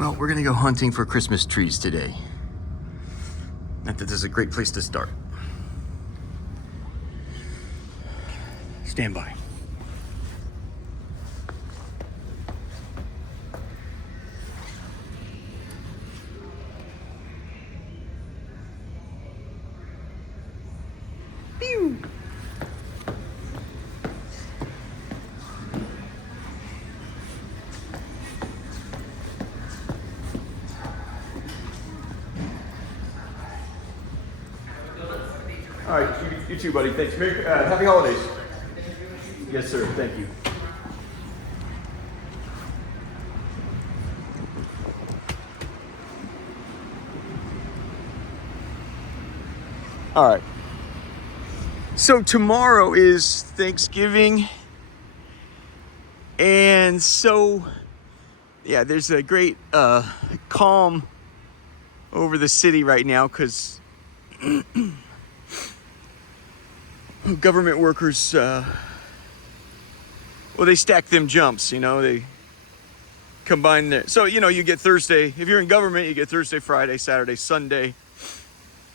Well, we're gonna go hunting for Christmas trees today. Not that this is a great place to start. Stand by. Pew! All right, you too, buddy. Thanks. Happy holidays. Yes, sir. Thank you. All right. So tomorrow is Thanksgiving. And so, yeah, there's a great calm over the city right now because government workers, they stack them jumps, they combine their, so, you get Thursday, if you're in government, you get Thursday, Friday, Saturday, Sunday.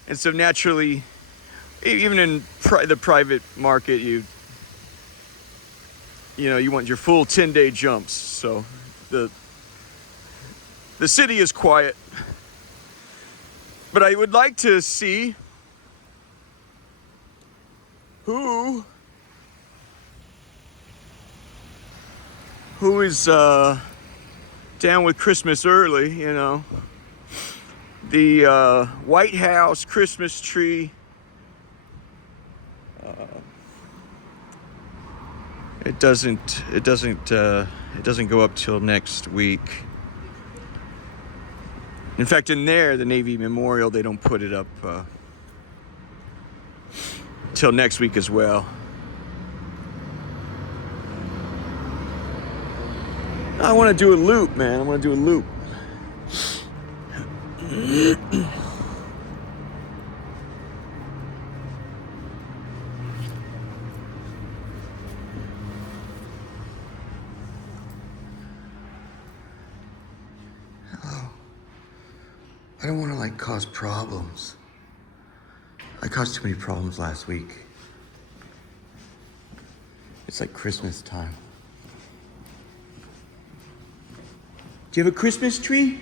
And so naturally, even in the private market, you want your full 10-day jumps. So the city is quiet, but I would like to see who is down with Christmas early, The White House Christmas tree, it doesn't go up till next week. In fact, in there, the Navy Memorial, they don't put it up till next week as well. I want to do a loop, man. I want to do a loop. Hello. I don't want to cause problems. I caused too many problems last week. It's like Christmas time. Do you have a Christmas tree?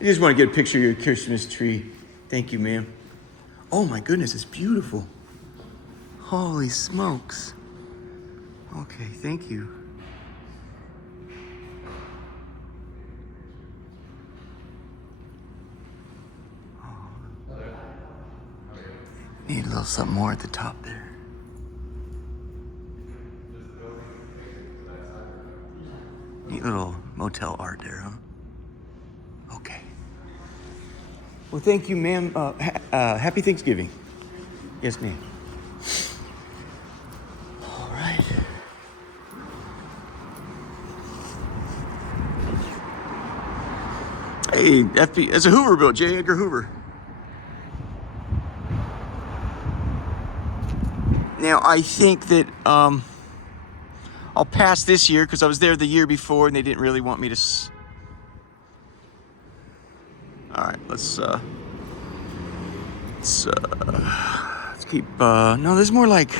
I just want to get a picture of your Christmas tree. Thank you, ma'am. Oh my goodness, it's beautiful. Holy smokes. Okay, thank you. Need a little something more at the top there. Neat little motel art there, huh? Okay. Well, thank you, ma'am. Happy Thanksgiving. Yes, ma'am. All right. Hey, it's a Hooverville, J. Edgar Hoover. Now, I think that I'll pass this year because I was there the year before and they didn't really want me to. All right, let's keep. No, there's more like.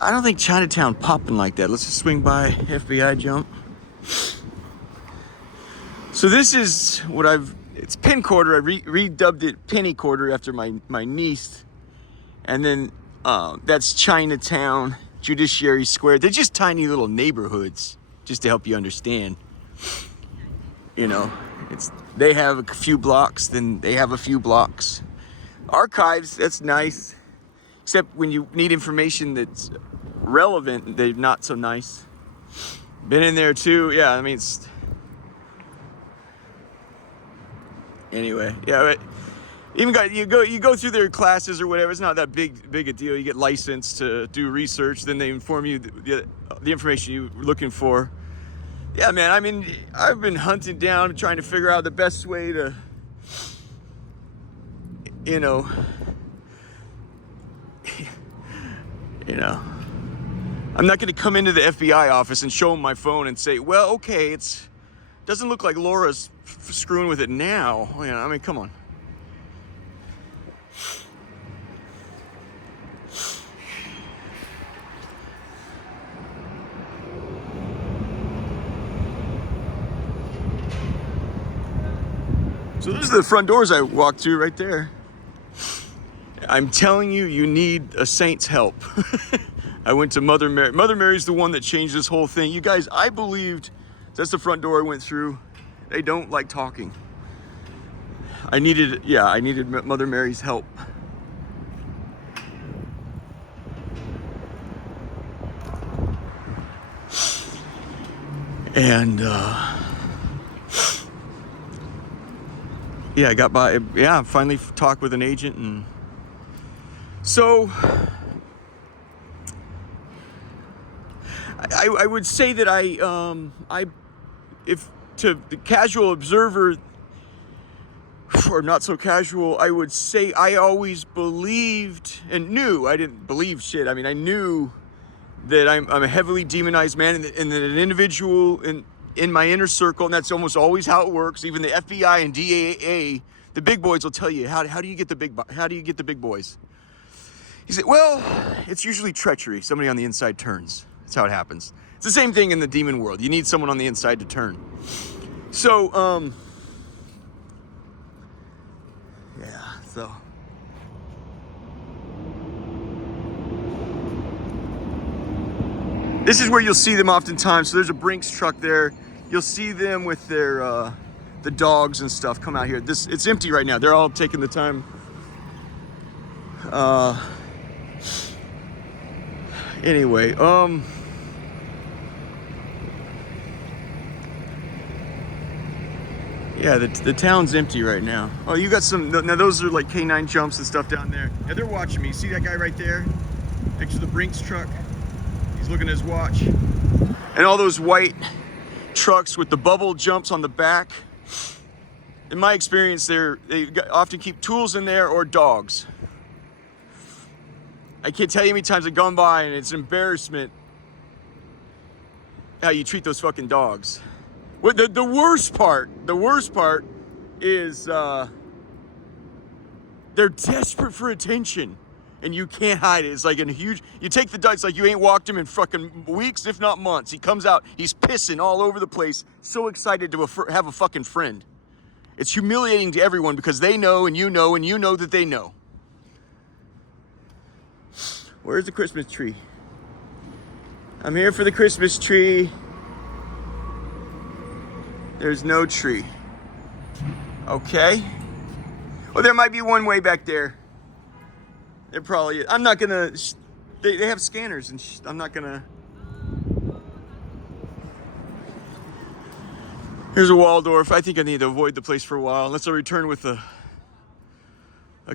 I don't think Chinatown popping like that. Let's just swing by FBI jump. So this is what it's Penn Quarter. I redubbed it Penny Quarter after my niece, and then that's Chinatown. Judiciary Square. They're just tiny little neighborhoods, just to help you understand. They have a few blocks, then they have a few blocks. Archives, that's nice. Except when you need information that's relevant, they're not so nice. Been in there too. Yeah, I mean, anyway, yeah, but even you go through their classes or whatever. It's not that big a deal. You get licensed to do research, then they inform you the information you're looking for. Yeah, man. I mean, I've been hunting down and trying to figure out the best way to, I'm not going to come into the FBI office and show them my phone and say, well, okay, it's Doesn't look like Laura's screwing with it now. I mean, come on. So those are the front doors I walked through right there. I'm telling you, you need a saint's help. I went to Mother Mary. Mother Mary's the one that changed this whole thing. You guys, I believed, that's the front door I went through. They don't like talking. I needed Mother Mary's help. And, yeah, I got by, yeah, finally talked with an agent, and so I would say that if to the casual observer, or not so casual, I would say I always believed and knew, I didn't believe shit, I mean, I knew that I'm a heavily demonized man, and that an individual in my inner circle, and that's almost always how it works. Even the FBI and DAA, the big boys will tell you, how do you get the big boys? He said, well, it's usually treachery. Somebody on the inside turns. That's how it happens. It's the same thing in the demon world. You need someone on the inside to turn. So, yeah, so. This is where you'll see them oftentimes. So there's a Brinks truck there. You'll see them with their the dogs and stuff come out here. It's empty right now. They're all taking the time. Anyway, yeah, the town's empty right now. Oh, you got some. Now those are like K9 jumps and stuff down there. Yeah, they're watching me. See that guy right there, next to the Brinks truck? He's looking at his watch. And all those white trucks with the bubble jumps on the back. In my experience, they often keep tools in there or dogs. I can't tell you how many times I've gone by and it's an embarrassment how you treat those fucking dogs. The worst part is they're desperate for attention. And you can't hide it. It's like you take the dog, it's like you ain't walked him in fucking weeks, if not months. He comes out, he's pissing all over the place, so excited to have a fucking friend. It's humiliating to everyone because they know, and you know that they know. Where's the Christmas tree? I'm here for the Christmas tree. There's no tree. Okay. Well, there might be one way back there. It probably is. I'm not gonna, they have scanners and I'm not gonna. Here's a Waldorf. I think I need to avoid the place for a while unless I return with a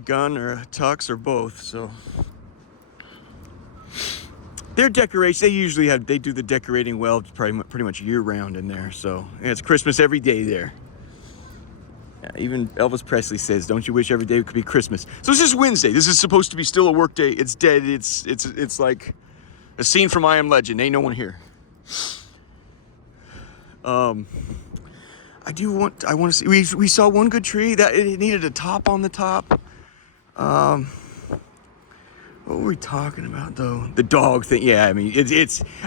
gun or a tux or both, so. Their decorations, they do the decorating well, pretty much year round in there, so. Yeah, it's Christmas every day there. Yeah, even Elvis Presley says, don't you wish every day could be Christmas? So this is Wednesday. This is supposed to be still a work day. It's dead. It's like a scene from I Am Legend. Ain't no one here. I want to see, we saw one good tree that it needed a top on the top. What were we talking about though? The dog thing. Yeah, I mean,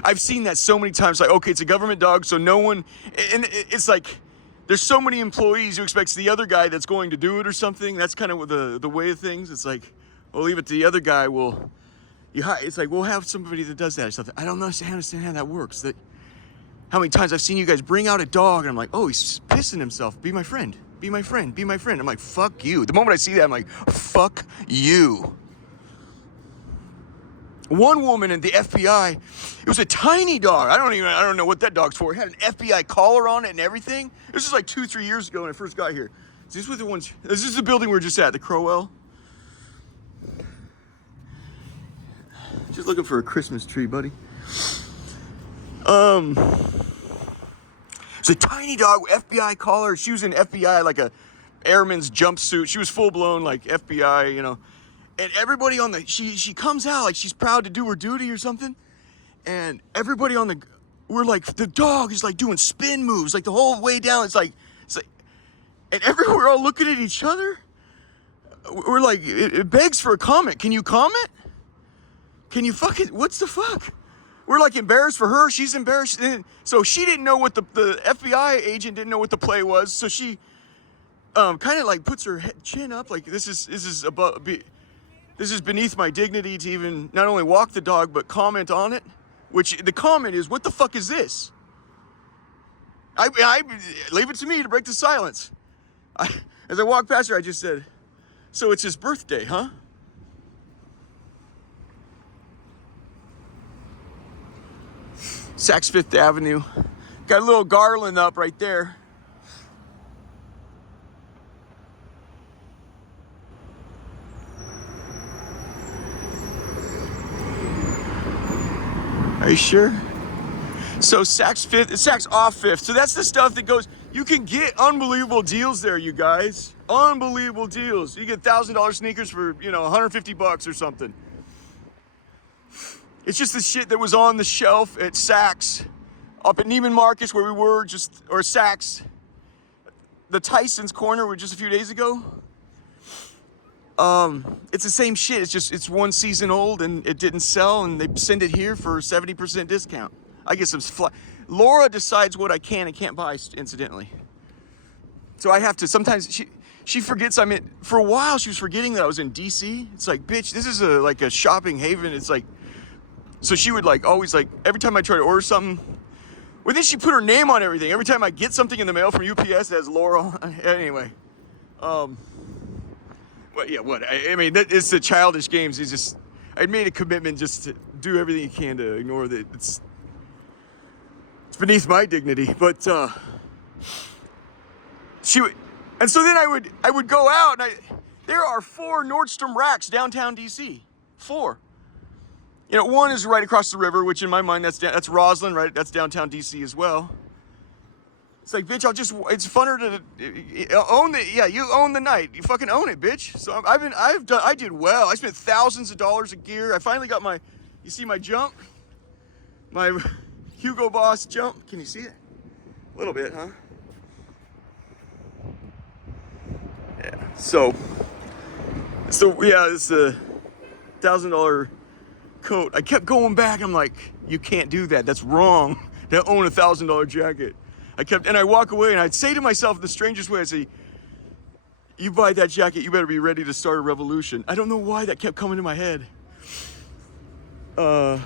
I've seen that so many times. Like, okay, it's a government dog, so no one, and it's like, there's so many employees who expects the other guy that's going to do it or something. That's kind of the way of things. It's like, we'll leave it to the other guy. It's like, we'll have somebody that does that or something. I don't understand how that works. How many times I've seen you guys bring out a dog and I'm like, oh, he's pissing himself. Be my friend. Be my friend. Be my friend. I'm like, fuck you. The moment I see that, I'm like, fuck you. One woman in the FBI, it was a tiny dog. I don't know what that dog's for. It had an FBI collar on it and everything. This is like 2-3 years ago when I first got here. Is this the building we're just at, the Crowell? Just looking for a Christmas tree, buddy. It's a tiny dog with FBI collar. She was in FBI, like a airman's jumpsuit. She was full blown like FBI, you know. And everybody she comes out like she's proud to do her duty or something. And everybody we're like, the dog is like doing spin moves, like the whole way down. It's like, and everywhere we're all looking at each other. We're like, it begs for a comment. Can you comment? Can you fucking, what's the fuck? We're like embarrassed for her. She's embarrassed. So she didn't know what the FBI agent didn't know what the play was. So she kind of like puts her chin up, like this is beneath my dignity to even not only walk the dog but comment on it. Which the comment is, what the fuck is this? I leave it to me to break the silence. As I walked past her, I just said, so it's his birthday, huh? Saks Fifth Avenue. Got a little garland up right there. Are you sure? So Saks off Fifth. So that's the stuff that goes, you can get unbelievable deals there, you guys. Unbelievable deals. You get $1,000 sneakers for, $150 or something. It's just the shit that was on the shelf at Saks, up at Neiman Marcus where we were or Saks. The Tyson's corner were just a few days ago. It's the same shit. It's one season old and it didn't sell and they send it here for 70% discount. I get some Laura decides what I can and can't buy, incidentally. So I have to, sometimes she forgets I'm in, for a while she was forgetting that I was in DC. It's like, bitch, this is like a shopping haven. It's like, so she would like always like, every time I try to order something, well then she put her name on everything. Every time I get something in the mail from UPS, it has Laura. Anyway, well, yeah, what? I mean, it's the childish games. It's just, I made a commitment just to do everything you can to ignore that. It's beneath my dignity, but she would, and so then I would go out and there are 4 Nordstrom Racks downtown DC. 4. One is right across the river, which in my mind that's Roslyn, right? That's downtown DC as well. It's like, bitch, it's funner to own the, yeah, you own the night. You fucking own it, bitch. So I did well. I spent thousands of dollars of gear. I finally got you see my jump? My Hugo Boss jump. Can you see it? A little bit, huh? Yeah. So yeah, it's a $1,000 coat. I kept going back. I'm like, you can't do that. That's wrong. To own a $1,000 jacket. And I walk away and I'd say to myself in the strangest way, I'd say, you buy that jacket, you better be ready to start a revolution. I don't know why that kept coming to my head. And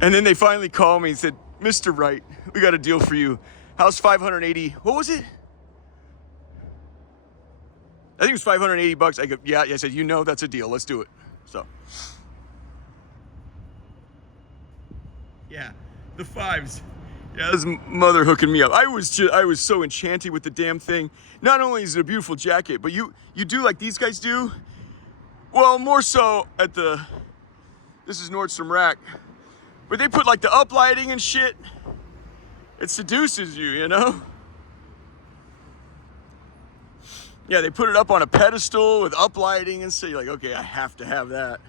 then they finally called me and said, Mr. Wright, we got a deal for you. How's 580? What was it? I think it was $580. I go, yeah. I said, that's a deal. Let's do it. So. Yeah, the 5s. Yeah, this mother hooking me up. I was so enchanted with the damn thing. Not only is it a beautiful jacket, but you do like these guys do. Well, more so at this is Nordstrom Rack, but they put like the uplighting and shit. It seduces you, Yeah, they put it up on a pedestal with uplighting and so you're like, okay, I have to have that.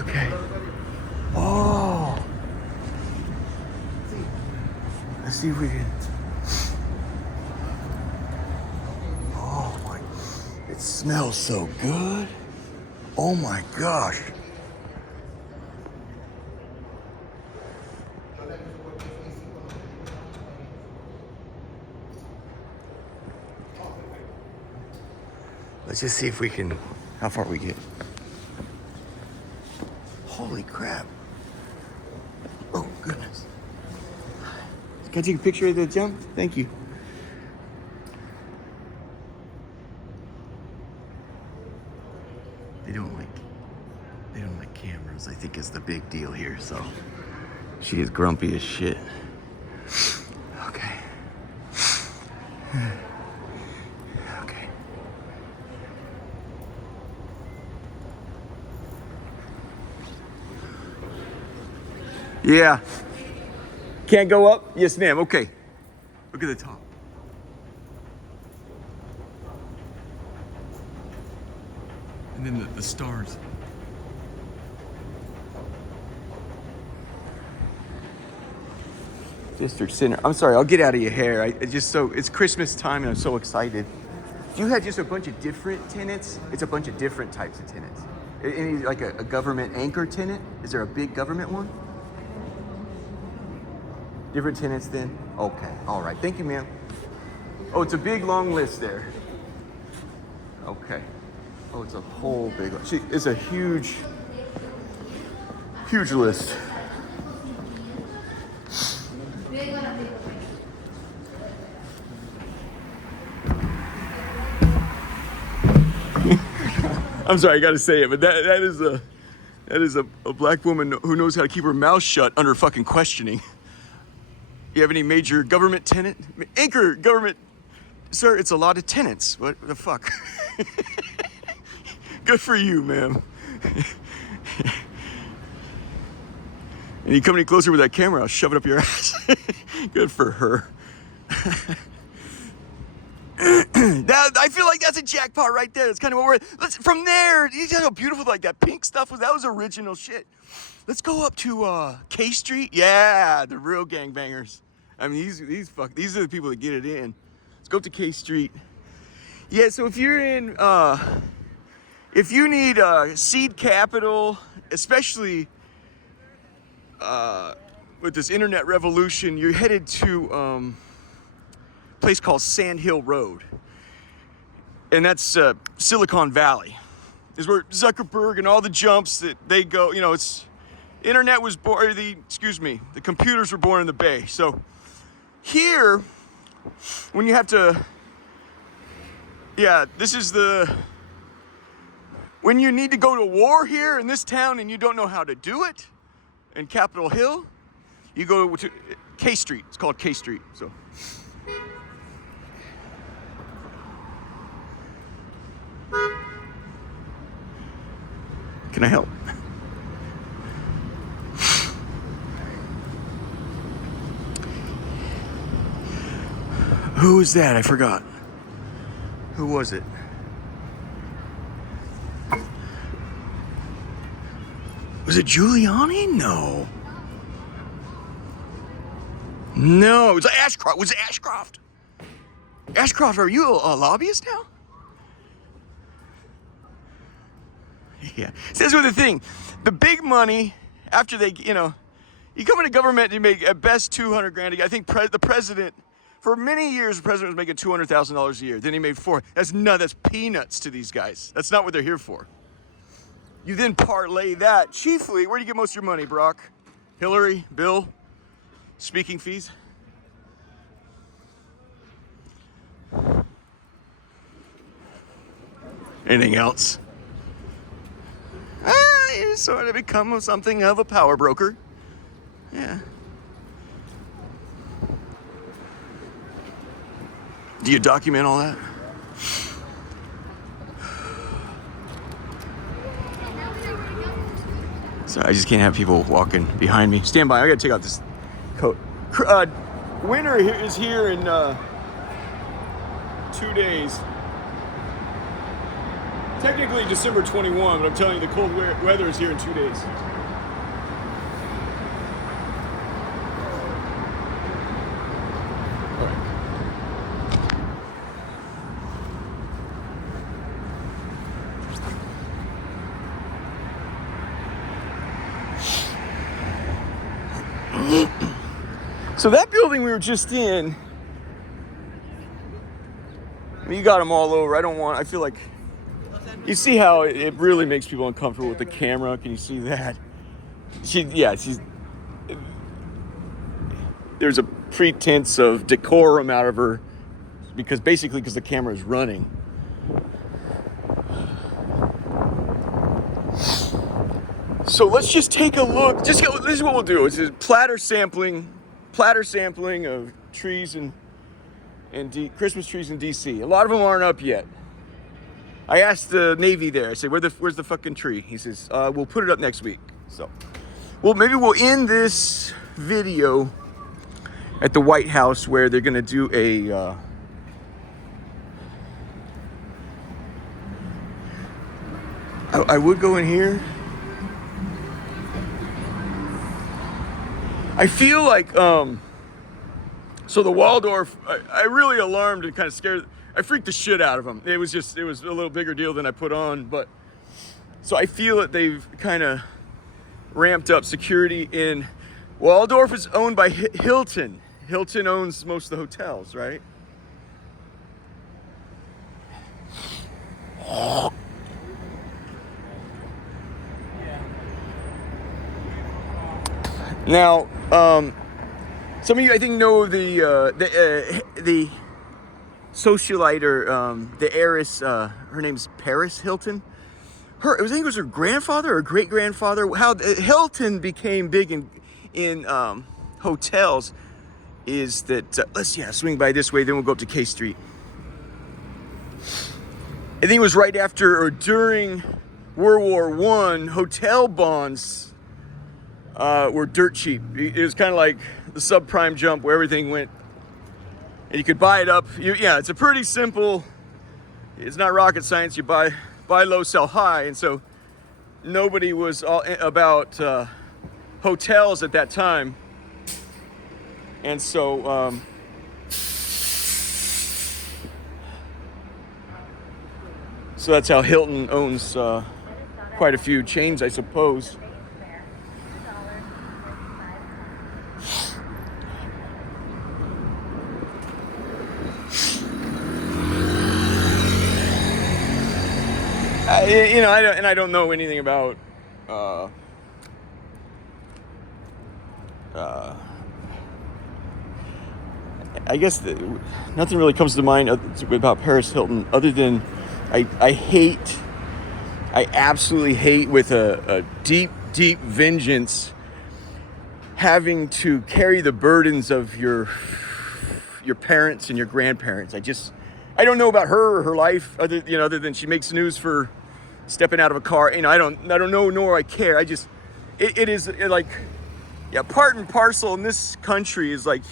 Okay. Oh. Let's see if we can. Oh my. It smells so good. Oh my gosh. Let's just see if we can, how far we get. Holy crap. Oh, goodness. Can I take a picture of the jump? Thank you. They don't like cameras, I think is the big deal here, so. She is grumpy as shit. Okay. Okay. Yeah. Can't go up? Yes, ma'am. Okay. Look at the top. And then the stars. District Center. I'm sorry, I'll get out of your hair. It's Christmas time and I'm so excited. Do you have just a bunch of different tenants? It's a bunch of different types of tenants. Any, like a government anchor tenant? Is there a big government one? Different tenants then? Okay, all right. Thank you, ma'am. Oh, it's a big, long list there. Okay. Oh, it's a whole big list. It's a huge, huge list. I'm sorry, I gotta say it, but that is a black woman who knows how to keep her mouth shut under fucking questioning. You have any major government tenant? Anchor government. Sir, it's a lot of tenants. What the fuck? Good for you, ma'am. And you come any closer with that camera, I'll shove it up your ass. Good for her. I feel like that's a jackpot right there. That's kind of what from there, you see how beautiful like that pink stuff was? That was original shit. Let's go up to K Street. Yeah, the real gangbangers. I mean, these are the people that get it in. Let's go up to K Street. Yeah, so if you're in, if you need seed capital, especially with this internet revolution, you're headed to a place called Sand Hill Road. And that's Silicon Valley. Is where Zuckerberg and all the jumps that they go, you know, it's, internet was born, the computers were born in the Bay. So here, when you have to, this is when you need to go to war here in this town and you don't know how to do it, in Capitol Hill, you go to K Street. It's called K Street, so. Can I help? Who was that? I forgot. Who was it? Was it Giuliani? No. No, it was Ashcroft. Was it Ashcroft? Ashcroft, are you a lobbyist now? Yeah. See, that's the thing. The big money, after they, you know, you come into government, you make at best 200 grand a year. I think the president, for many years, the president was making $200,000 a year. Then he made that's peanuts to these guys. That's not what they're here for. You then parlay that, chiefly, where do you get most of your money, Brock? Hillary, Bill, speaking fees? Anything else? You sort of become something of a power broker. Yeah. Do you document all that? Sorry, I just can't have people walking behind me. Stand by, I gotta take out this coat. Winter is here in 2 days. Technically December 21, but I'm telling you the cold weather is here in 2 days. All right. So that building we were just in, I mean, you got them all over. I feel like, you see how it really makes people uncomfortable with the camera. Can you see that? There's a pretense of decorum out of her because the camera is running. So let's just take a look. This is what we'll do. It's a platter sampling of trees and Christmas trees in DC. A lot of them aren't up yet. I asked the Navy there. I said, "Where's the fucking tree?" He says, "We'll put it up next week." So, well, maybe we'll end this video at the White House where they're gonna do a I would go in here. I feel like, so the Waldorf, I really alarmed and kind of scared. I freaked the shit out of them. It was a little bigger deal than I put on, but so I feel that they've kind of ramped up security in. Waldorf is owned by Hilton. Hilton owns most of the hotels, right? Now, some of you I think know the socialite or the heiress. Her name's Paris Hilton. I think it was her grandfather or great grandfather. How Hilton became big in hotels is that let's swing by this way, then we'll go up to K Street. I think it was right after or during World War I. Hotel bonds were dirt cheap. It was kind of like the subprime jump where everything went, and you could buy it up. It's a pretty simple. It's not rocket science. You buy low, sell high, and so nobody was all about hotels at that time, and so so that's how Hilton owns quite a few chains, I suppose. I don't know anything about I guess nothing really comes to mind about Paris Hilton other than I absolutely hate with a deep vengeance having to carry the burdens of your parents and your grandparents. I don't know about her or her life other than she makes news for stepping out of a car. I don't know, nor I care. It is like, part and parcel in this country is like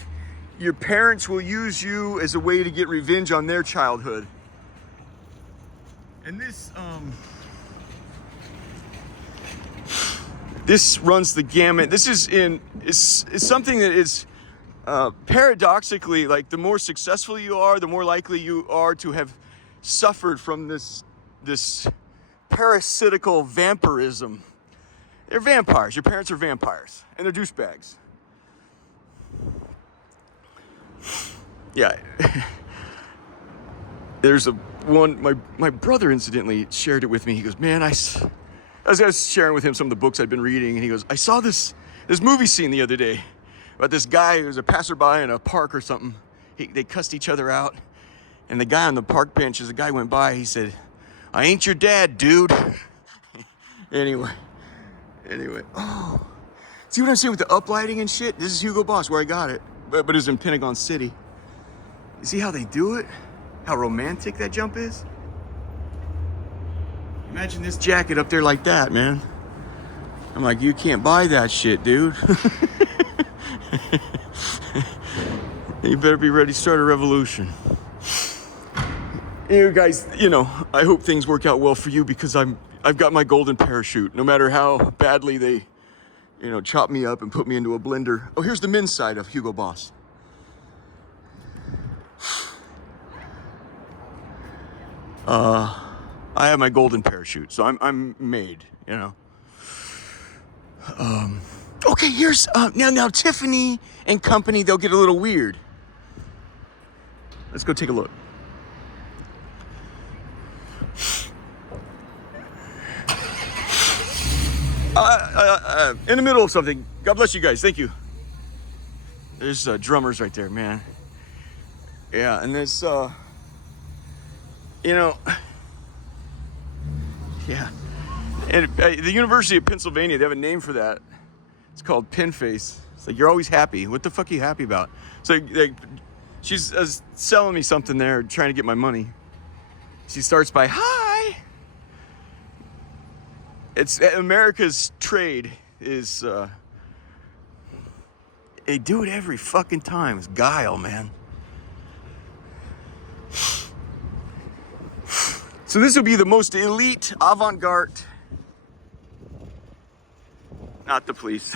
your parents will use you as a way to get revenge on their childhood. And this runs the gamut. This is something that is paradoxically, like the more successful you are, the more likely you are to have suffered from this parasitical vampirism. They're vampires. Your parents are vampires, and they're douchebags. Yeah. There's my brother incidentally shared it with me. He goes, man, I was sharing with him some of the books I'd been reading, and he goes, I saw this movie scene the other day about this guy who was a passerby in a park or something. They cussed each other out, and the guy on the park bench, as the guy went by, he said, I ain't your dad, dude. Anyway. Oh, see what I'm saying with the uplighting and shit? This is Hugo Boss, where I got it, but it's in Pentagon City. You see how they do it? How romantic that jump is? Imagine this jacket up there like that, man. I'm like, you can't buy that shit, dude. You better be ready to start a revolution. You guys, I hope things work out well for you because I've got my golden parachute. No matter how badly they, chop me up and put me into a blender. Oh, here's the men's side of Hugo Boss. I have my golden parachute, so I'm made, Okay, here's now Tiffany and company. They'll get a little weird. Let's go take a look. In the middle of something. God bless you guys. Thank you. There's drummers right there, man. Yeah, and there's yeah. And the University of Pennsylvania, they have a name for that. It's called pin face. It's like, you're always happy. What the fuck are you happy about? So she's selling me something there, trying to get my money. She starts by, hi. It's America's trade is, they do it every fucking time. It's guile, man. So this will be the most elite avant-garde, not the police,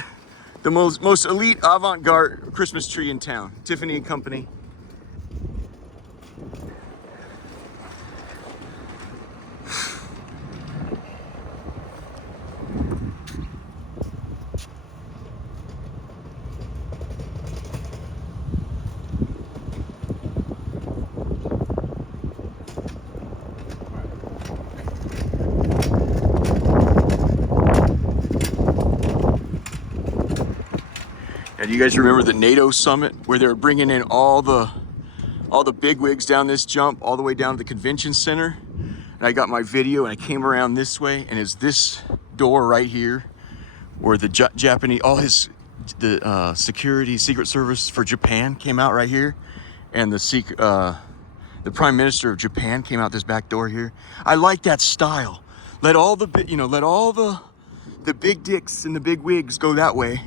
the most elite avant-garde Christmas tree in town. Tiffany and Company. And you guys remember the NATO summit where they were bringing in all the bigwigs down this jump all the way down to the convention center? And I got my video and I came around this way, and it's this door right here where the Japanese, the security Secret Service for Japan came out right here, and the Prime Minister of Japan came out this back door here. I like that style. Let all the big dicks and the big wigs go that way.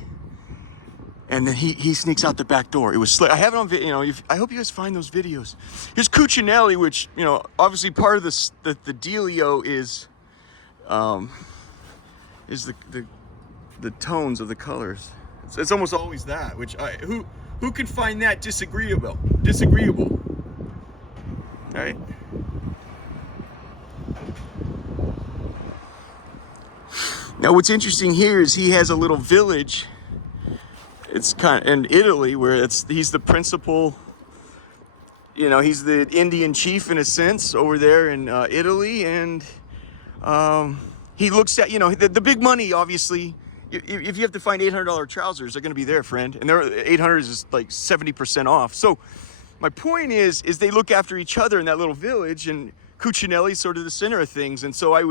And then he sneaks out the back door. It was slick. I have it on video. I hope you guys find those videos. Here's Cuccinelli, which, obviously part of the dealio is the tones of the colors. It's almost always that. Which who can find that disagreeable? Right? Now, what's interesting here is he has a little village. It's kind of in Italy where he's the principal, he's the Indian chief in a sense over there in Italy. And he looks at, the big money, obviously, if you have to find $800 trousers, they're going to be there, friend. And they're 800 is like 70% off. So my point is they look after each other in that little village, and Cuccinelli's sort of the center of things. And so I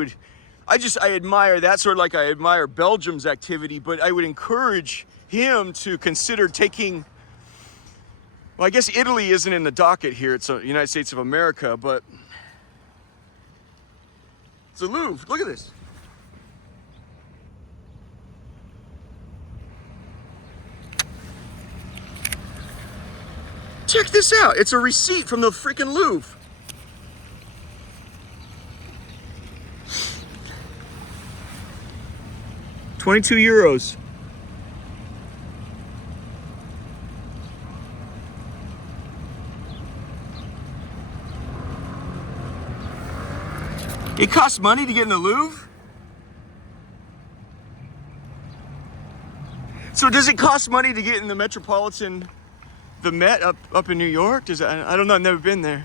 admire that, sort of like I admire Belgium's activity, but I would encourage him to consider taking, well, I guess Italy isn't in the docket here, it's the United States of America, but it's the Louvre. Look at this. Check this out. It's a receipt from the freaking Louvre. €22. It costs money to get in the Louvre? So does it cost money to get in the Metropolitan, the Met up in New York? I don't know, I've never been there.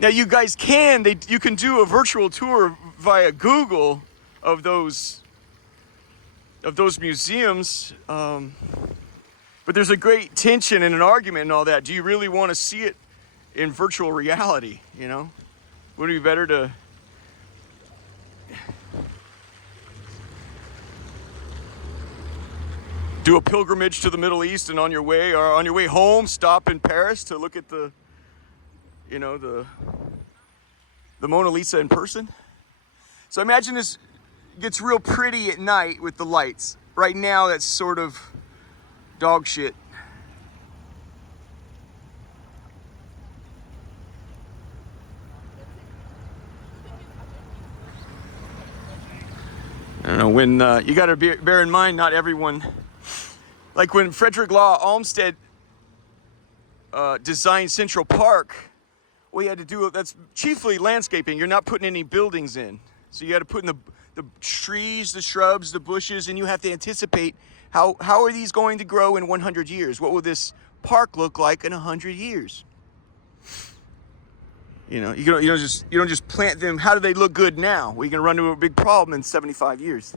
Now you guys you can do a virtual tour via Google of those museums, but there's a great tension and an argument and all that. Do you really want to see it in virtual reality, Would it be better to do a pilgrimage to the Middle East, and on your way home, stop in Paris to look at the Mona Lisa in person? So imagine this gets real pretty at night with the lights. Right now, that's sort of dog shit. I don't know, when you got to bear in mind, not everyone, like when Frederick Law Olmsted designed Central Park, what you had to do, that's chiefly landscaping. You're not putting any buildings in. So you got to put in the trees, the shrubs, the bushes, and you have to anticipate how are these going to grow in 100 years? What will this park look like in 100 years? You don't just plant them. How do they look good now? We're gonna run into a big problem in 75 years.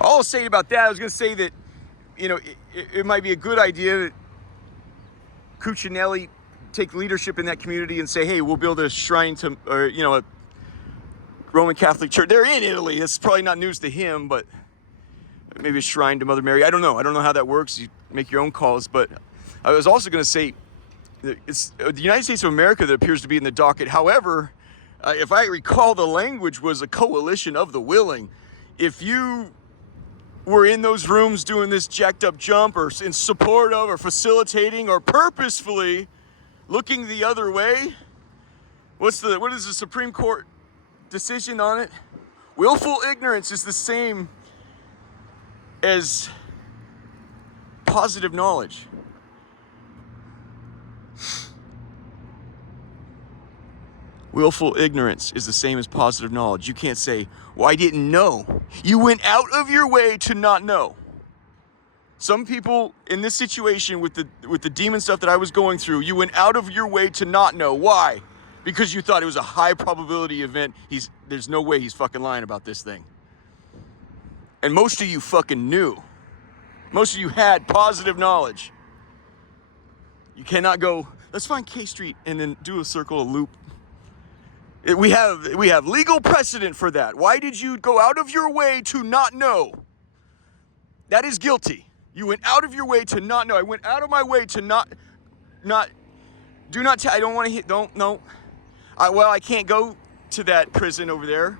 All I'll say about that, I was gonna say that, it might be a good idea that Cuccinelli take leadership in that community and say, hey, we'll build a shrine to, or a Roman Catholic church. They're in Italy. It's probably not news to him, but maybe a shrine to Mother Mary. I don't know how that works. You make your own calls, but I was also going to say, it's the United States of America that appears to be in the docket. However, if I recall, the language was a coalition of the willing. If you were in those rooms doing this jacked up jump, or in support of, or facilitating, or purposefully looking the other way. What is the Supreme Court decision on it? Willful ignorance is the same as positive knowledge. Willful ignorance is the same as positive knowledge. You can't say, well, I didn't know. You went out of your way to not know. Some people in this situation with the demon stuff that I was going through, you went out of your way to not know. Why? Because you thought it was a high probability event. There's no way he's fucking lying about this thing. And most of you fucking knew. Most of you had positive knowledge. You cannot go, let's find K Street and then do a circle, a loop. We have legal precedent for that. Why did you go out of your way to not know? That is guilty. You went out of your way to not know. I went out of my way to I don't want to hit, no. I can't go to that prison over there.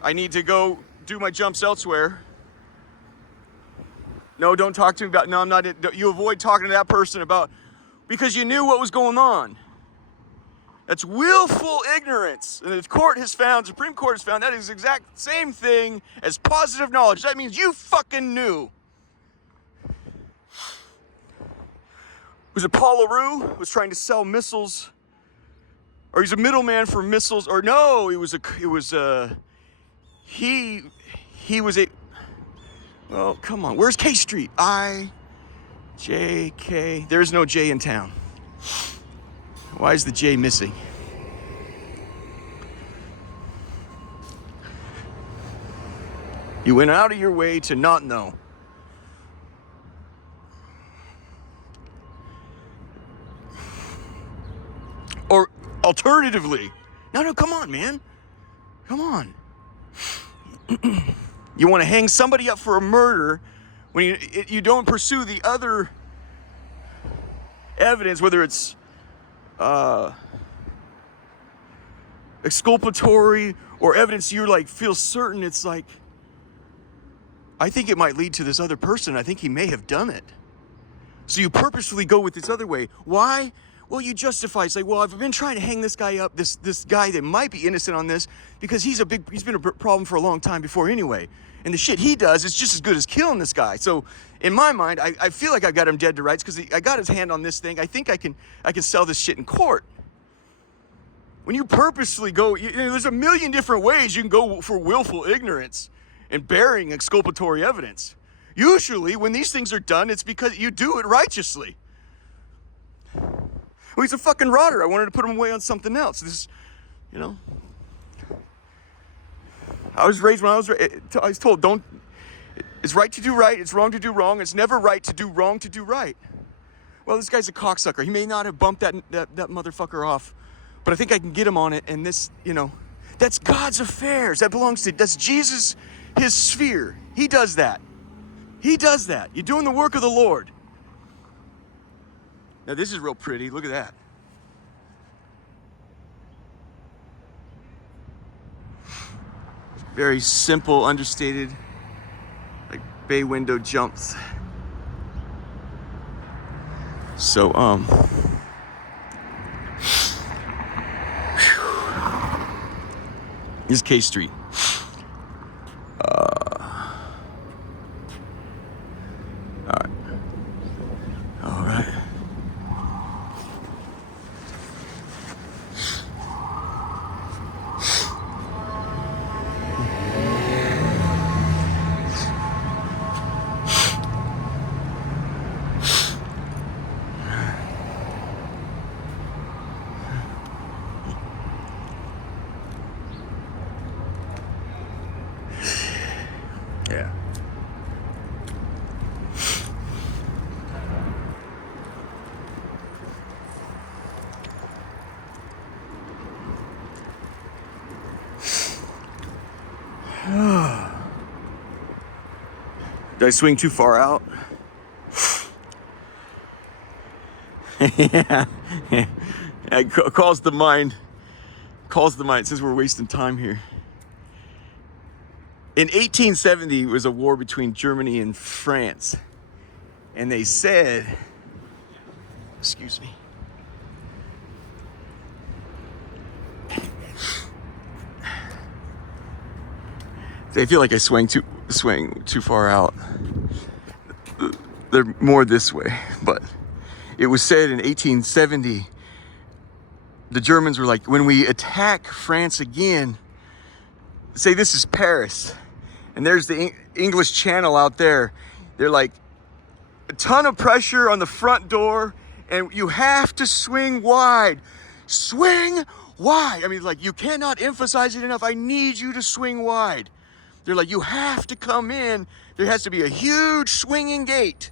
I need to go do my jumps elsewhere. No, don't talk to me about, no, I'm not, you avoid talking to that person about, because you knew what was going on. That's willful ignorance. And the Supreme Court has found that is the exact same thing as positive knowledge. That means you fucking knew. Was it Paul LaRue was trying to sell missiles, or he's a middleman for missiles, or no, he was well, come on, where's K Street? I-J-K, there's no J in town. Why is the J missing? You went out of your way to not know. Or alternatively, no, come on, man. Come on. You want to hang somebody up for a murder when you don't pursue the other evidence, whether it's exculpatory or evidence you feel certain it's I think it might lead to this other person. I think he may have done it. So you purposefully go with this other way. Why? Well, you justify, it's well, I've been trying to hang this guy up, this guy that might be innocent on this, because he's been a problem for a long time before anyway. And the shit he does is just as good as killing this guy. So in my mind, I feel like I got him dead to rights because I got his hand on this thing. I think I can sell this shit in court. When you purposely go, there's a million different ways you can go for willful ignorance and bearing exculpatory evidence. Usually when these things are done, it's because you do it righteously. Well, he's a fucking rotter. I wanted to put him away on something else. I was raised I was told, it's right to do right, it's wrong to do wrong, it's never right to do wrong to do right. Well, this guy's a cocksucker. He may not have bumped that motherfucker off, but I think I can get him on it, and this, that's God's affairs. That's Jesus, his sphere. He does that. He does that. You're doing the work of the Lord. Now this is real pretty. Look at that. Very simple, understated, bay window jumps. So, this is K Street. All right. Yeah. Did I swing too far out? Yeah. It calls the mind. It says we're wasting time here. In 1870 was a war between Germany and France. And they said, excuse me, I feel like I swing too far out. They're more this way, but it was said in 1870, the Germans were like, when we attack France again, say this is Paris, and there's the English Channel out there. They're like, a ton of pressure on the front door, and you have to swing wide. Swing wide. I mean, like, you cannot emphasize it enough. I need you to swing wide. They're like, you have to come in. There has to be a huge swinging gate.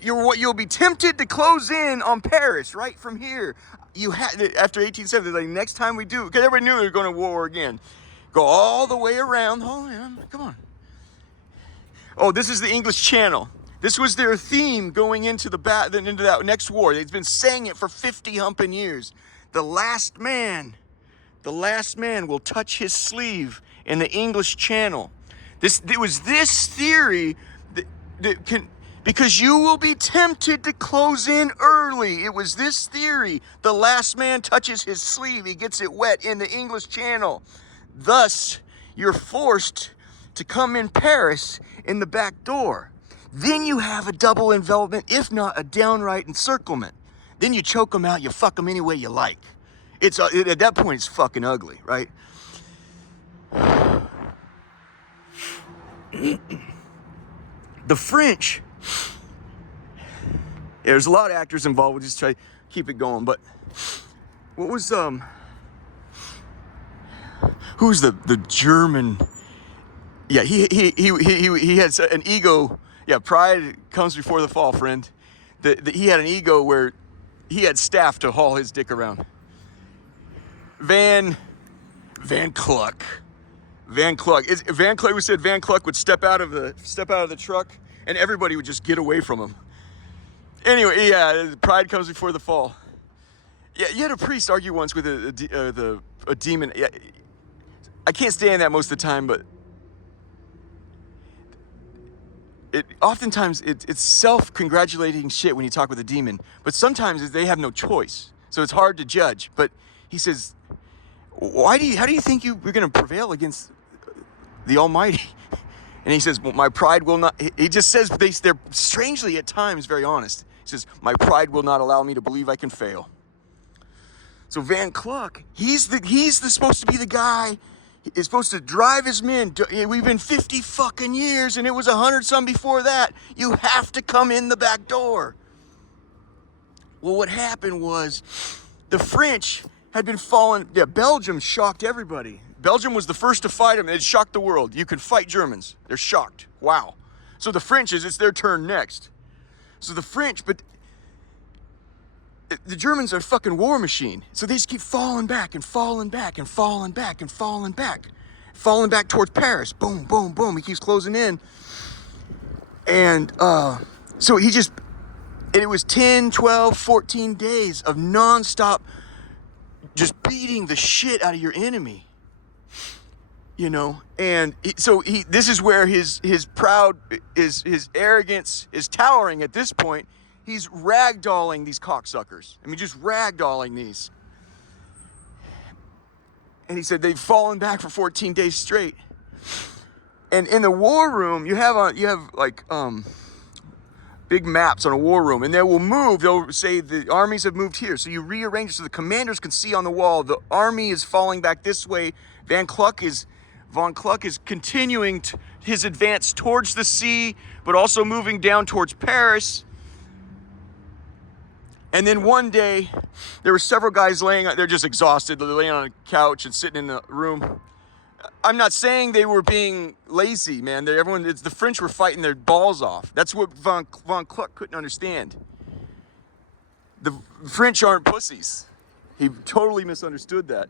You'll be tempted to close in on Paris right from here. After 1870, like, next time we do, because everybody knew they were going to war again. Go all the way around. Hold on, come on. Oh, this is the English Channel. This was their theme going into that next war. They've been saying it for 50 humping years. The last man will touch his sleeve in the English Channel. It was this theory because you will be tempted to close in early. It was this theory. The last man touches his sleeve. He gets it wet in the English Channel. Thus, you're forced to come in Paris in the back door. Then you have a double envelopment, if not a downright encirclement. Then you choke them out, you fuck them any way you like. At that point, it's fucking ugly, right? The French, there's a lot of actors involved. We'll just try to keep it going. But what was who's the German? Yeah, he had an ego. Yeah, pride comes before the fall, friend. He had an ego where he had staff to haul his dick around. Van Kluck. Van Kluck said Van Kluck would step out of the truck and everybody would just get away from him. Anyway, yeah, pride comes before the fall. Yeah, you had a priest argue once with a demon. Yeah, I can't stand that most of the time, but oftentimes it's self-congratulating shit when you talk with a demon, but sometimes they have no choice, so it's hard to judge. But he says, how do you think you're going to prevail against the Almighty? And he says, well, my pride will not. He just says they're strangely at times very honest. He says, my pride will not allow me to believe I can fail. So Van Kluck, he's supposed to be the guy. Is supposed to drive his men. We've been 50 fucking years, and it was 100 some before that. You have to come in the back door. Well, what happened was the French had been falling. Yeah, Belgium shocked everybody. Belgium was the first to fight them. It shocked the world. You can fight Germans. They're shocked. Wow. So the French it's their turn next. So the French, but the Germans are a fucking war machine. So they just keep falling back and falling back and falling back and falling back. Falling back towards Paris. Boom, boom, boom. He keeps closing in. And so it was 10, 12, 14 days of nonstop just beating the shit out of your enemy. You know? And this is where his pride, his arrogance is towering at this point. He's ragdolling these cocksuckers. I mean, just ragdolling these. And he said they've fallen back for 14 days straight. And in the war room, you have big maps on a war room, and they will move. They'll say the armies have moved here. So you rearrange it so the commanders can see on the wall the army is falling back this way. Von Kluck is continuing his advance towards the sea, but also moving down towards Paris. And then one day, there were several guys they're just exhausted. They're laying on a couch and sitting in the room. I'm not saying they were being lazy, man. The French were fighting their balls off. That's what Von Kluck couldn't understand. The French aren't pussies. He totally misunderstood that.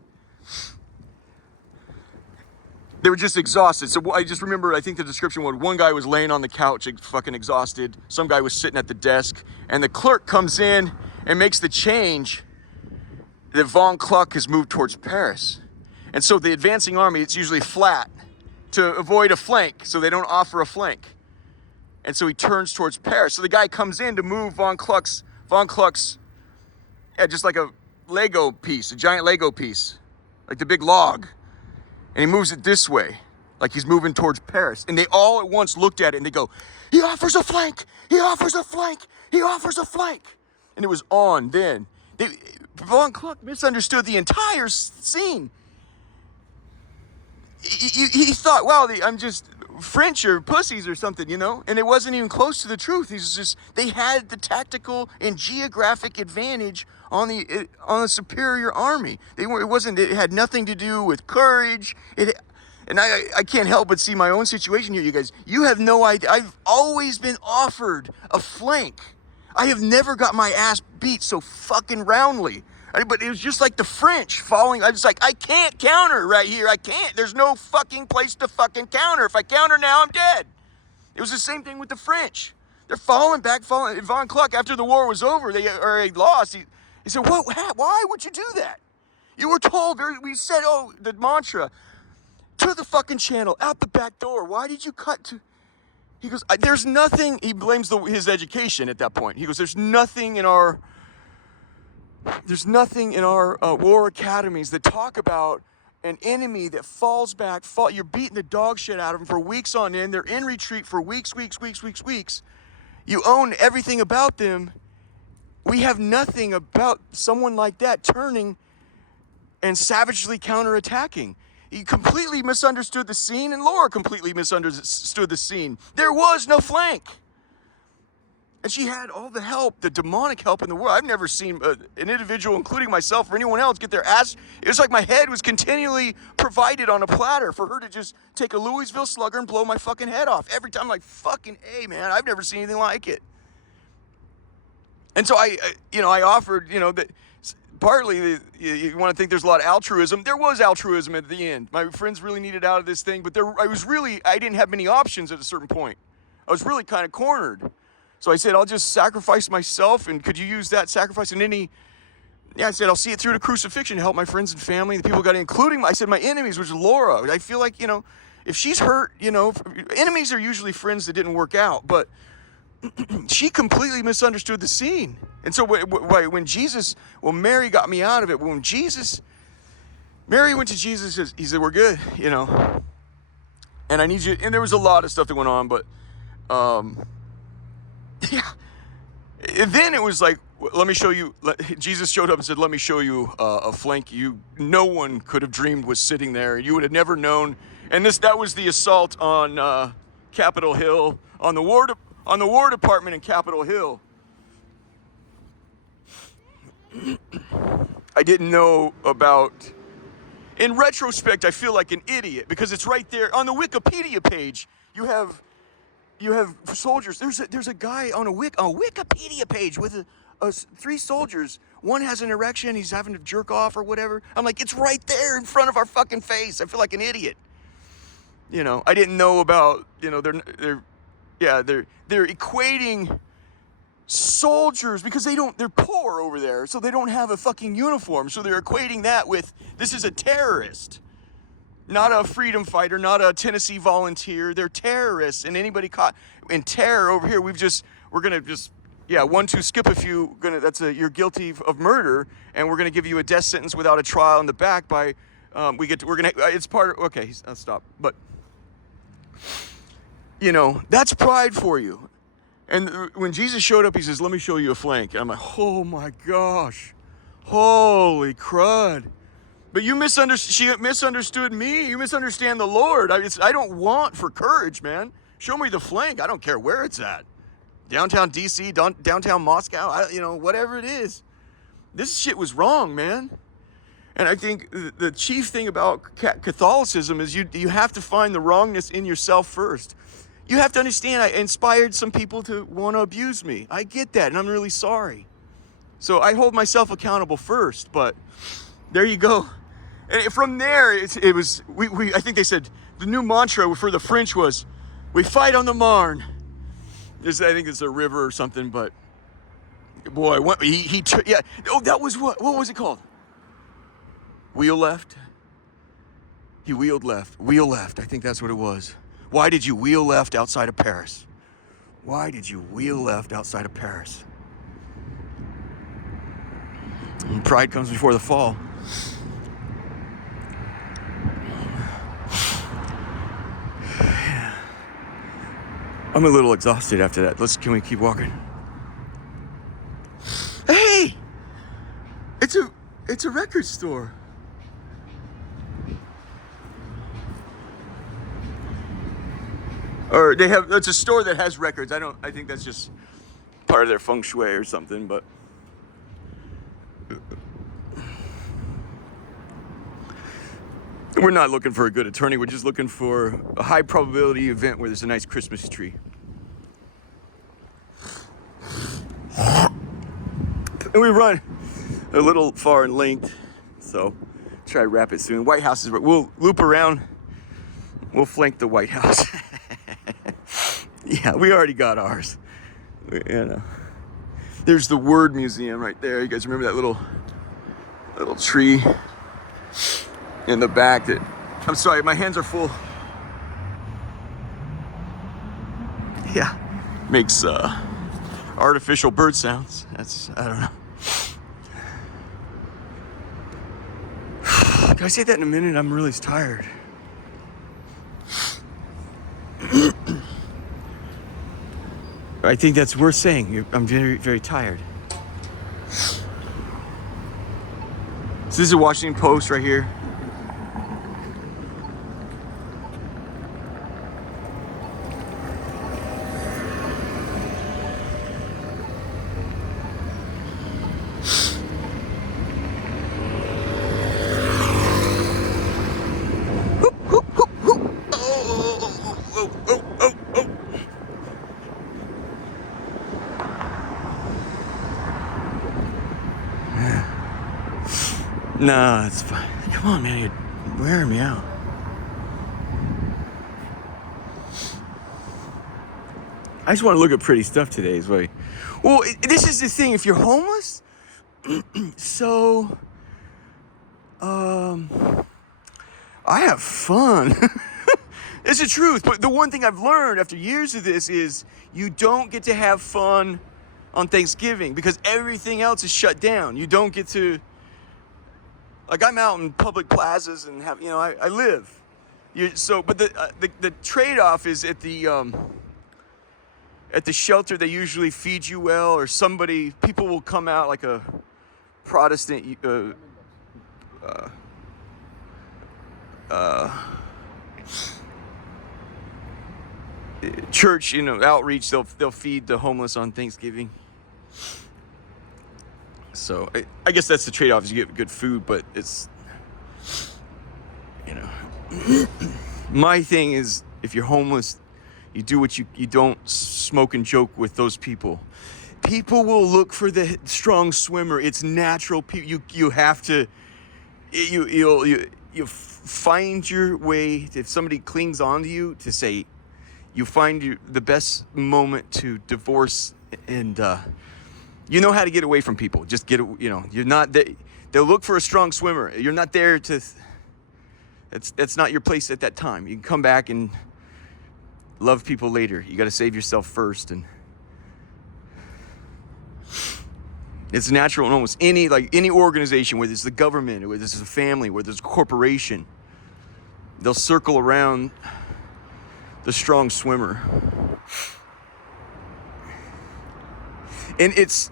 They were just exhausted. So I just remember, I think the description was one guy was laying on the couch, fucking exhausted. Some guy was sitting at the desk. And the clerk comes in and makes the change that Von Kluck has moved towards Paris. And so the advancing army, it's usually flat to avoid a flank, so they don't offer a flank. And so he turns towards Paris. So the guy comes in to move Von Kluck's, just like a Lego piece, a giant Lego piece, like the big log. And he moves it this way. like he's moving towards Paris. And they all at once looked at it and they go, he offers a flank, he offers a flank, he offers a flank. And it was on then. Von Kluck misunderstood the entire scene. He thought, wow, I'm just French or pussies or something, you know? And it wasn't even close to the truth. They had the tactical and geographic advantage on the superior army. It had nothing to do with courage. And I can't help but see my own situation here, you guys. You have no idea. I've always been offered a flank. I have never got my ass beat so fucking roundly. But it was just like the French falling. I was like, I can't counter right here. I can't. There's no fucking place to fucking counter. If I counter now, I'm dead. It was the same thing with the French. They're falling back. Von Kluck, after the war was over, they lost. He said, what? Why would you do that? You were told, we said, the mantra, to the fucking channel, out the back door. Why did you cut to... He goes, there's nothing... He blames his education at that point. He goes, there's nothing in our war academies that talk about an enemy that falls back, you're beating the dog shit out of them for weeks on end. They're in retreat for weeks. You own everything about them. We have nothing about someone like that turning and savagely counterattacking. He completely misunderstood the scene, and Laura completely misunderstood the scene. There was no flank. And she had all the help, the demonic help in the world. I've never seen an individual, including myself or anyone else, get their ass... It was like my head was continually provided on a platter for her to just take a Louisville Slugger and blow my fucking head off. Every time I'm like, fucking A, man, I've never seen anything like it. And so I offered, that partly you want to think there's a lot of altruism. There was altruism at the end. My friends really needed out of this thing, but I didn't have many options at a certain point. I was really kind of cornered. So I said, I'll just sacrifice myself, and could you use that sacrifice in any... Yeah, I said, I'll see it through to crucifixion to help my friends and family, the people got in, including, I said, my enemies, which is Laura. I feel like, if she's hurt, enemies are usually friends that didn't work out, but she completely misunderstood the scene. And so when Mary got me out of it, Mary went to Jesus, he said, we're good, and I need you, and there was a lot of stuff that went on, but, yeah. And then it was like, let me show you. Jesus showed up and said, let me show you a flank no one could have dreamed was sitting there. You would have never known. And that was the assault on Capitol Hill, on the War Department in Capitol Hill. I didn't know about... In retrospect, I feel like an idiot because it's right there. On the Wikipedia page, you have soldiers. There's a guy on a Wikipedia page with 3 soldiers. One has an erection. He's having to jerk off or whatever. I'm like, it's right there in front of our fucking face. I feel like an idiot. I didn't know about, they're equating soldiers because they're poor over there. So they don't have a fucking uniform. So they're equating that with, this is a terrorist. Not a freedom fighter, not a Tennessee volunteer. They're terrorists, and anybody caught in terror over here, we're gonna just, 1, 2, skip a few. You're guilty of murder, and we're gonna give you a death sentence without a trial in the back by, it's part of, okay, I'll stop. But, that's pride for you. And when Jesus showed up, he says, let me show you a flank. And I'm like, oh my gosh, holy crud. But she misunderstood me. You misunderstand the Lord. I don't want for courage, man. Show me the flank. I don't care where it's at. Downtown DC, downtown Moscow, whatever it is. This shit was wrong, man. And I think the chief thing about Catholicism is you have to find the wrongness in yourself first. You have to understand, I inspired some people to want to abuse me. I get that, and I'm really sorry. So I hold myself accountable first, but there you go. And from there, I think they said the new mantra for the French was, we fight on the Marne. I think it's a river or something, but boy, that was what was it called? Wheel left? He wheeled left. Wheel left, I think that's what it was. Why did you wheel left outside of Paris? Why did you wheel left outside of Paris? And pride comes before the fall. I'm a little exhausted after that. Can we keep walking? Hey! It's a record store. Or it's a store that has records. I think that's just part of their feng shui or something, but we're not looking for a good attorney. We're just looking for a high probability event where there's a nice Christmas tree. And we run a little far in length, so try to wrap it soon. White House we'll loop around. We'll flank the White House. Yeah, we already got ours. There's the Word Museum right there. You guys remember that little tree in the back? I'm sorry, my hands are full. Yeah, makes artificial bird sounds. I don't know. Can I say that in a minute? I'm really tired. I think that's worth saying. I'm very, very tired. So this is a Washington Post right here. No, it's fine. Come on, man. You're wearing me out. I just want to look at pretty stuff today. Well, this is the thing. If you're homeless, so I have fun. It's the truth. But the one thing I've learned after years of this is you don't get to have fun on Thanksgiving because everything else is shut down. You don't get to. Like I'm out in public plazas and I live. But the trade-off is at the shelter they usually feed you well, or people will come out like a Protestant church, outreach. They'll feed the homeless on Thanksgiving. So I guess that's the trade-off, is you get good food, but it's, my thing is, if you're homeless, you do what you don't smoke and joke with those people. People will look for the strong swimmer. It's natural. You have to, you find your way. If somebody clings on to you, to say, you find the best moment to divorce and, you know how to get away from people. Just you're not there. They'll look for a strong swimmer. You're not there to, that's not your place at that time. You can come back and love people later. You got to save yourself first. And it's natural in almost any organization, whether it's the government, whether it's a family, whether it's a corporation, they'll circle around the strong swimmer. And it's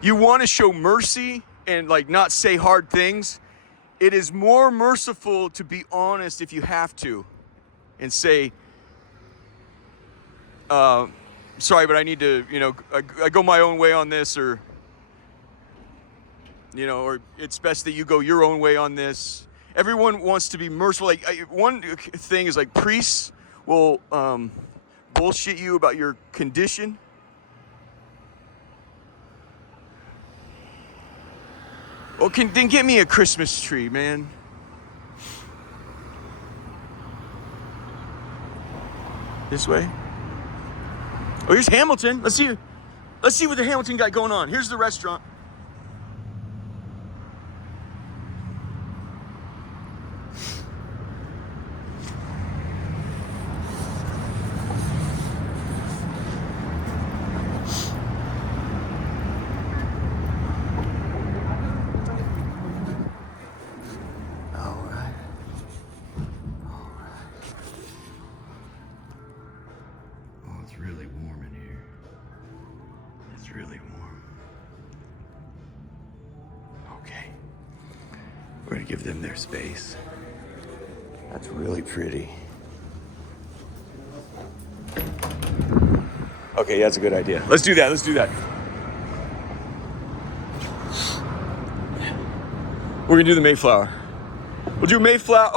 you want to show mercy and not say hard things. It is more merciful to be honest if you have to and say, sorry, but I need to, I go my own way on this, or it's best that you go your own way on this. Everyone wants to be merciful. One thing is priests will bullshit you about your condition. Well, then get me a Christmas tree, man. This way. Oh, here's Hamilton. Let's see what the Hamilton got going on. Here's the restaurant. give them their space. That's really pretty. Okay, yeah, that's a good idea. Let's do that. Let's do that. We're gonna do the Mayflower. We'll do Mayflower.